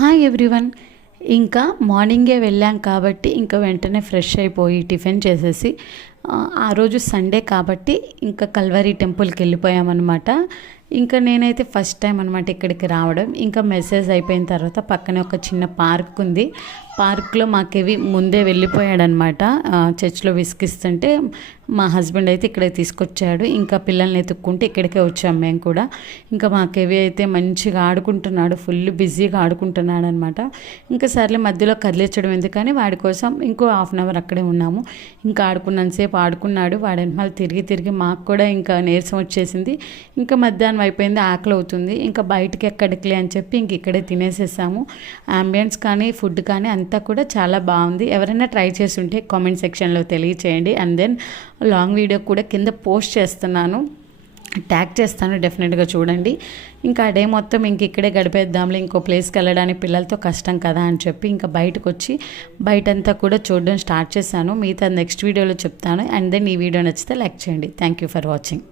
Hi everyone. ఇంకా మార్నింగే వెళ్ళాం కాబట్టి ఇంకా వెంటనే ఫ్రెష్ అయిపోయి టిఫిన్ చేసేసి ఆ రోజు సండే కాబట్టి ఇంకా కల్వరి టెంపుల్కి వెళ్ళిపోయామన్నమాట. ఇంకా నేనైతే ఫస్ట్ టైం అనమాట ఇక్కడికి రావడం. ఇంకా మెసేజ్ అయిపోయిన తర్వాత పక్కనే ఒక చిన్న పార్క్ ఉంది. పార్క్లో మాకేవి ముందే వెళ్ళిపోయాడనమాట. చర్చ్లో విసిగిస్తుంటే మా హస్బెండ్ అయితే ఇక్కడికి తీసుకొచ్చాడు. ఇంకా పిల్లల్ని ఎత్తుక్కుంటే ఇక్కడికే వచ్చాం మేము కూడా. ఇంకా మాకేవి అయితే మంచిగా ఆడుకుంటున్నాడు, ఫుల్ బిజీగా ఆడుకుంటున్నాడు అనమాట. ఇంకా సర్లే మధ్యలో కదిలించడం ఎందుకని వాడి కోసం ఇంకో హాఫ్ అన్ అవర్ అక్కడే ఉన్నాము. ఇంకా ఆడుకున్నంతసేపు ఆడుకున్నాడు. వాడి వెనకాల తిరిగి తిరిగి మాకు కూడా ఇంకా నీరసం వచ్చేసింది. ఇంకా మధ్యాహ్నం అయిపోయింది, ఆకలి అవుతుంది. ఇంకా బయటికి ఎక్కడికి అని చెప్పి ఇంక ఇక్కడే తినేసేసాము. అంబియన్స్ కానీ ఫుడ్ కానీ అంతా కూడా చాలా బాగుంది. ఎవరైనా ట్రై చేసి ఉంటే కామెంట్ సెక్షన్లో తెలియచేయండి. అండ్ దెన్ లాంగ్ వీడియో కూడా కింద పోస్ట్ చేస్తున్నాను, ట్యాగ్ చేస్తాను, డెఫినెట్గా చూడండి. ఇంకా ఆ డే మొత్తం ఇంక ఇక్కడే గడిపేద్దాంలే, ఇంకో ప్లేస్కి వెళ్ళడానికి పిల్లలతో కష్టం కదా అని చెప్పి ఇంకా బయటకు వచ్చి బయటంతా కూడా చూడడం స్టార్ట్ చేశాను. మిగతా నెక్స్ట్ వీడియోలో చెప్తాను. అండ్ దెన్ ఈ వీడియో నచ్చితే లైక్ చేయండి. Thank you for watching.